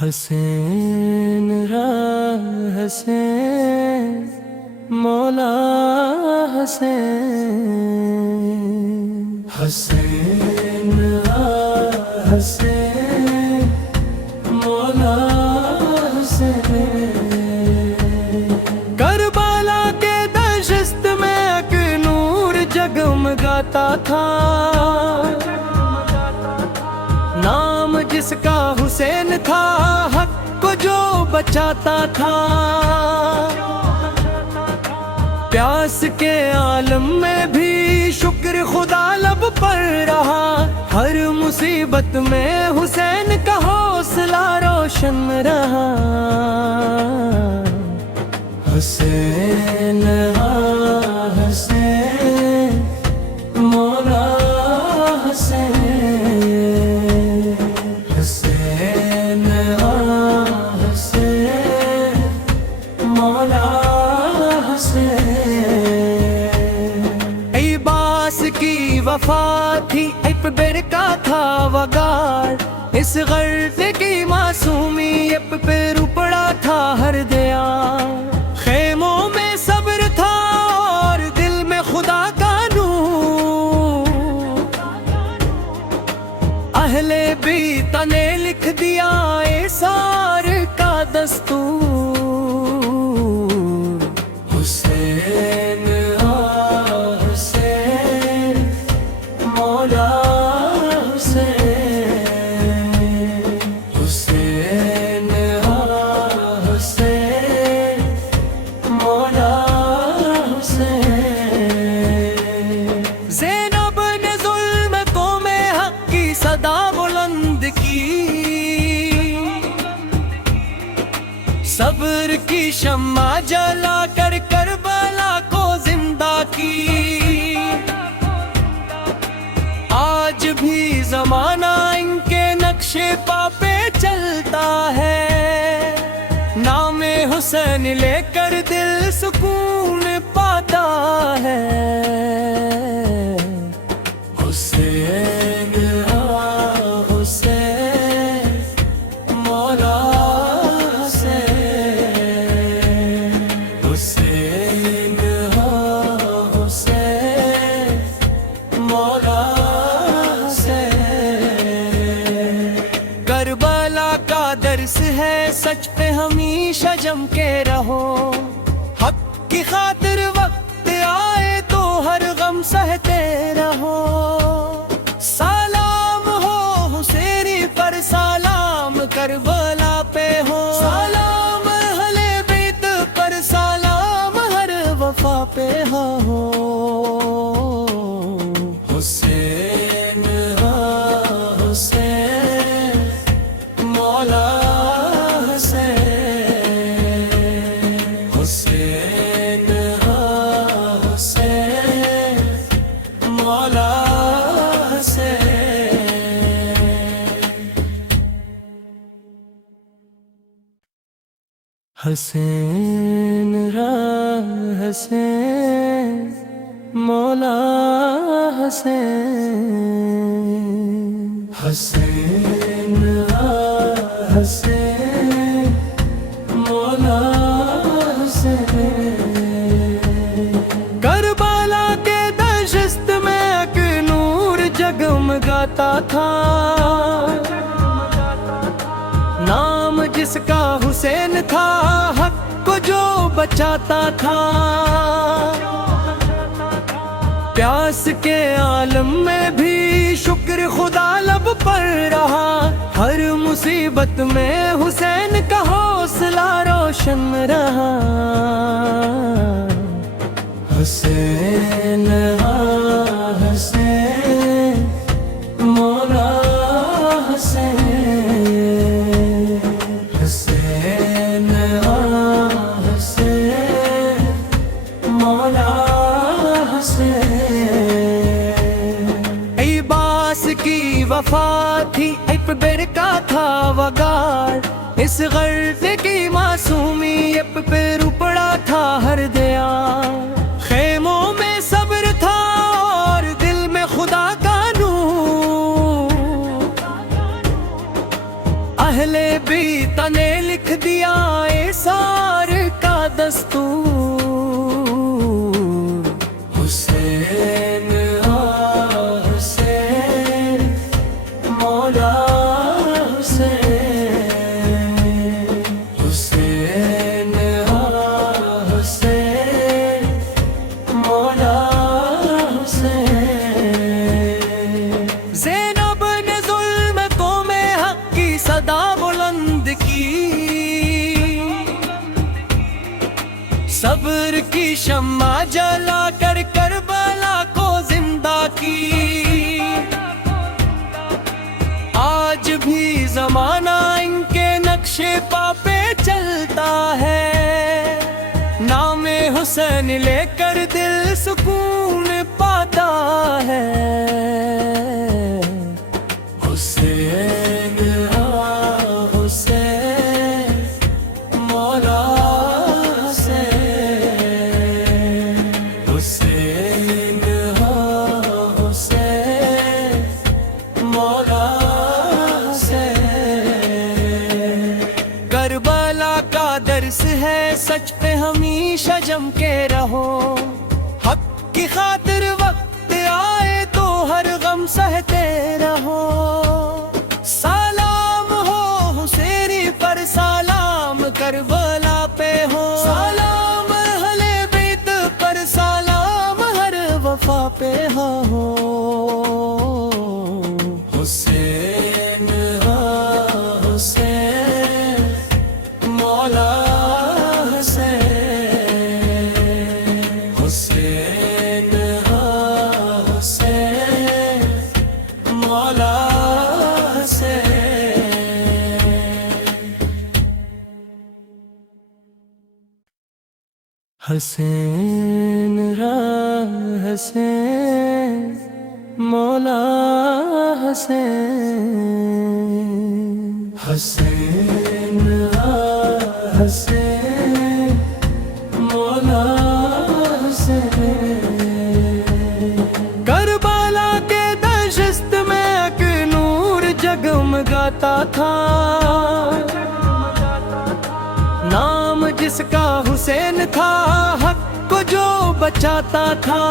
حسین راہ سے مولا حسین، حسین راہ سے مولا حسین، کربلا کے دشت میں ایک نور جگمگاتا تھا، نام جس کا حسین تھا، حق کو جو بچاتا تھا، پیاس کے عالم میں بھی شکر خدا لب پر رہا، ہر مصیبت میں حسین کا حوصلہ روشن رہا، حسین حسین مولا حسین، حسین حسین مولا حسین، ای باس کی وفا تھی، ای پبر کا تھا وگار، اس غرض کی معصومیت پہ روپڑا تھا ہر دیا، خیموں میں صبر تھا اور دل میں خدا کا نور، اہل بیت نے لکھ دیا ایثار کا دستور، حسین حسین مولا حسین، حسین حسین مولا حسین، زینب نے ظلم قوم حق کی صدا بلند کی، صبر کی شمع جلا کر کربلا کو زندہ کی، آج بھی زمانہ ان کے نقش پا پہ چلتا ہے، نام حسین لے کر دل سکون پاتا ہے، حسین حسین مولا حسین، حسین حسین مولا حسین، کربلا کا درس ہے سچ پہ ہمیشہ جم کے رہو، حق کی خاطر وقت آئے تو ہر غم سہتے رہو، سلام ہو حسینی پر سلام کربلا پہ ہو، سلام اہل بیت پر سلام ہر وفا پہ ہو، حسین حسین مولا حسین، حسین حسین مولا حسین، حسین راہ سے مولا حسین، حسین حسین مولا حسین، کربلا کے دشت میں ایک نور جگمگاتا تھا، نام جس کا حسین تھا، حق کو جو بچاتا تھا، پیاس کے عالم میں بھی شکر خدا لب پر رہا، ہر مصیبت میں حسین کا حوصلہ روشن رہا، حسین حسین مولا حسین، حسین حسین مولا حسین، ای باس کی وفا تھی، ای پبر کا تھا وگار، اس غرض کی معصومیت پہ روپڑا تھا ہر دیا، خیموں میں صبر تھا اور دل میں خدا کا نور، اہل بیت نے لکھ دیا ایثار کا دستور، حسین حسین مولا حسین، حسین حسین مولا حسین۔ زینب نے ظلم قوم حق کی صدا بلند کی، صبر کی شمع جلا کر کربلا کو زندہ کی۔ آج بھی زمانہ ان کے نقش پا پہ چلتا ہے، نام حسین لے کر دل سکون پاتا ہے۔ حسین حسین مولا حسین، حسین حسین مولا حسین۔ کربلا کا درس ہے، سچ پہ ہمیشہ جم کے رہو، حق کی خاطر وقت آئے تو ہر غم سہتے رہو۔ سلام ہو حسینی پر، سلام کربلا پہ ہو، سلام اہل بیت پر، سلام ہر وفا پہ ہو۔ حسین حسین مولا حسین، حسین حسین مولا حسین را حسین مولا حسین، حسین را حسین مولا حسین۔ کربلا کے دشت میں ایک نور جگمگاتا تھا، نام جس کا حسین تھا، حق کو جو بچاتا تھا۔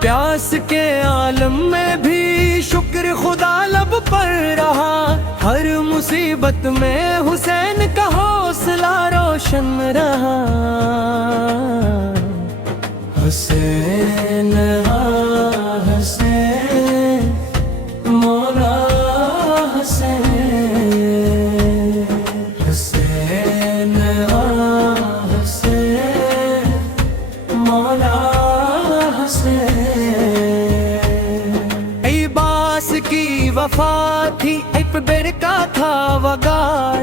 پیاس کے عالم میں بھی شکر خدا لب پر رہا، ہر مصیبت میں حسین کا حوصلہ روشن رہا۔ حسین حسین مولا حسین، حسین حسین مولا حسین۔ عباس کی وفا تھی، ایک برکا تھا وگار،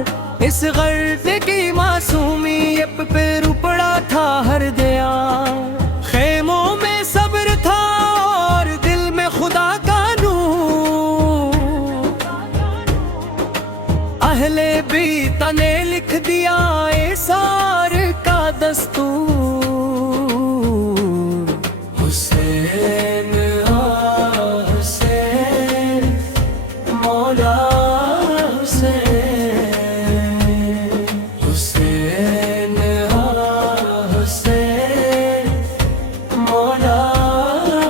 اس غرض کی معصومیت پہ رپڑا تھا ہر دیار۔ خیموں میں صبر تھا اور دل میں خدا کا نور، اہل بیت نے لکھ دیا ایثار کا دستور، حسین حسین مولا حسین، حسین حسین مولا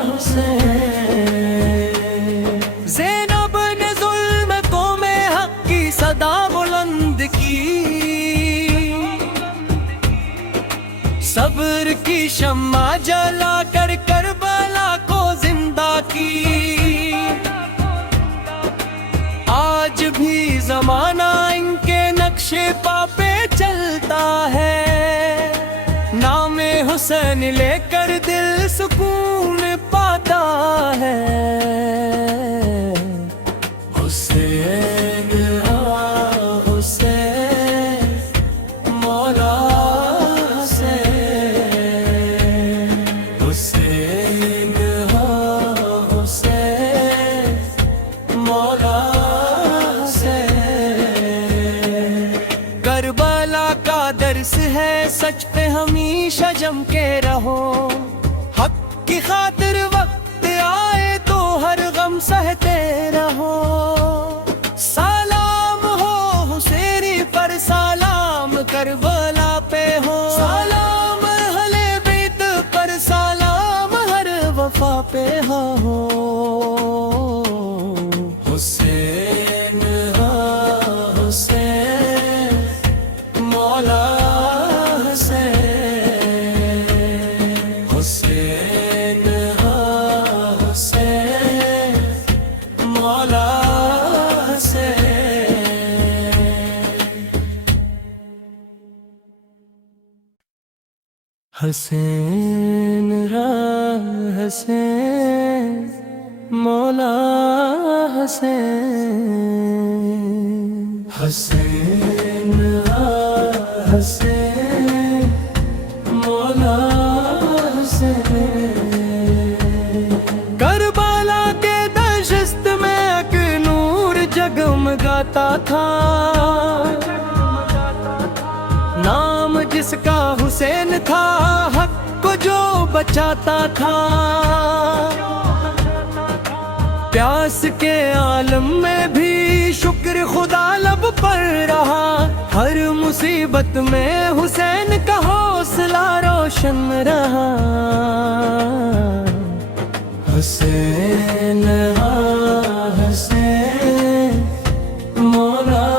حسین۔ زینب نے ظلم قوم حق کی صدا بلند کی، صبر کی شمع جلا کر کربلا کو زندہ کی۔ آج بھی زمانہ ان کے نقش پا پہ چلتا ہے، نام حسین لے کر دل سکون پاتا ہے۔ حسین حسین مولا حسین، حسین حسین مولا حسین۔ کربلا کا درس ہے، سچ پہ ہمیشہ جم کے رہو، حق کی خاطر وقت آئے تو ہر غم سہتے رہو۔ کربلا پہ ہو، سلام اہل بیت پر، سلام ہر وفا پہ ہو۔ حسین حسین مولا حسین، حسین حسین مولا حسین را حسین مولا حسین، حسین را حسین مولا حسین۔ کربلا کے دشت میں ایک نور جگمگاتا تھا، نام جس کا حسین تھا، حق کو جو بچاتا تھا۔ پیاس کے عالم میں بھی شکر خدا لب پر رہا، ہر مصیبت میں حسین کا حوصلہ روشن رہا۔ حسین حسین مولا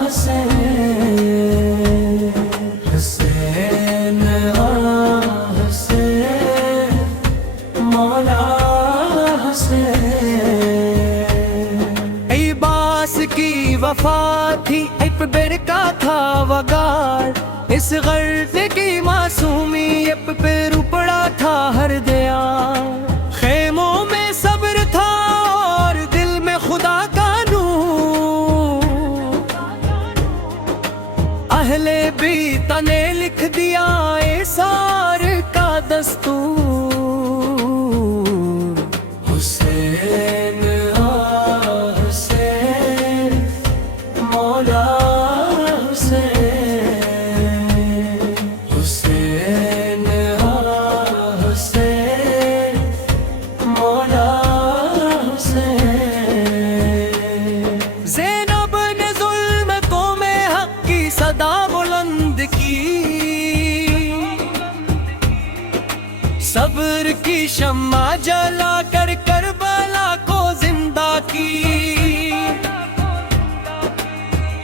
حسین، حسین حسین مولا حسین۔ عباس کی وفا تھی، ایک برکا تھا وگار، اس غرض کی معصومیت پہ رپڑا تھا ہر دیا۔ خیموں میں صبر تھا اور دل میں خدا کا نور، اہل بیت نے لکھ دیا ایثار کا دستور۔ حسین حسین مولا حسین، حسین حسین مولا حسین۔ زینب نے ظلم قوم حق کی صدا بلند کی، صبر کی شمع جلا کر کربلا کو زندہ کی۔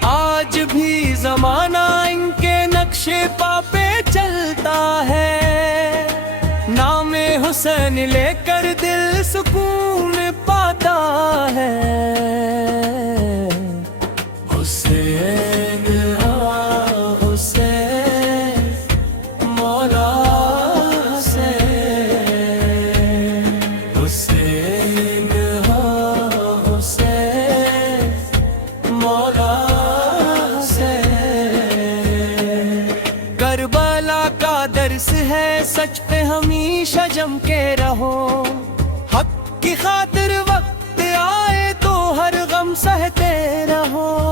آج بھی زمانہ ان کے نقش پا پہ چلتا ہے، نام حسین لے کر دل سکون پاتا ہے۔ حسین حسین مولا حسین، حسین حسین مولا حسین۔ کربلا کا درس ہے، سچ پہ ہمیشہ جم کے رہو، حق کی خاطر وقت آئے تو ہر غم سہتے رہو۔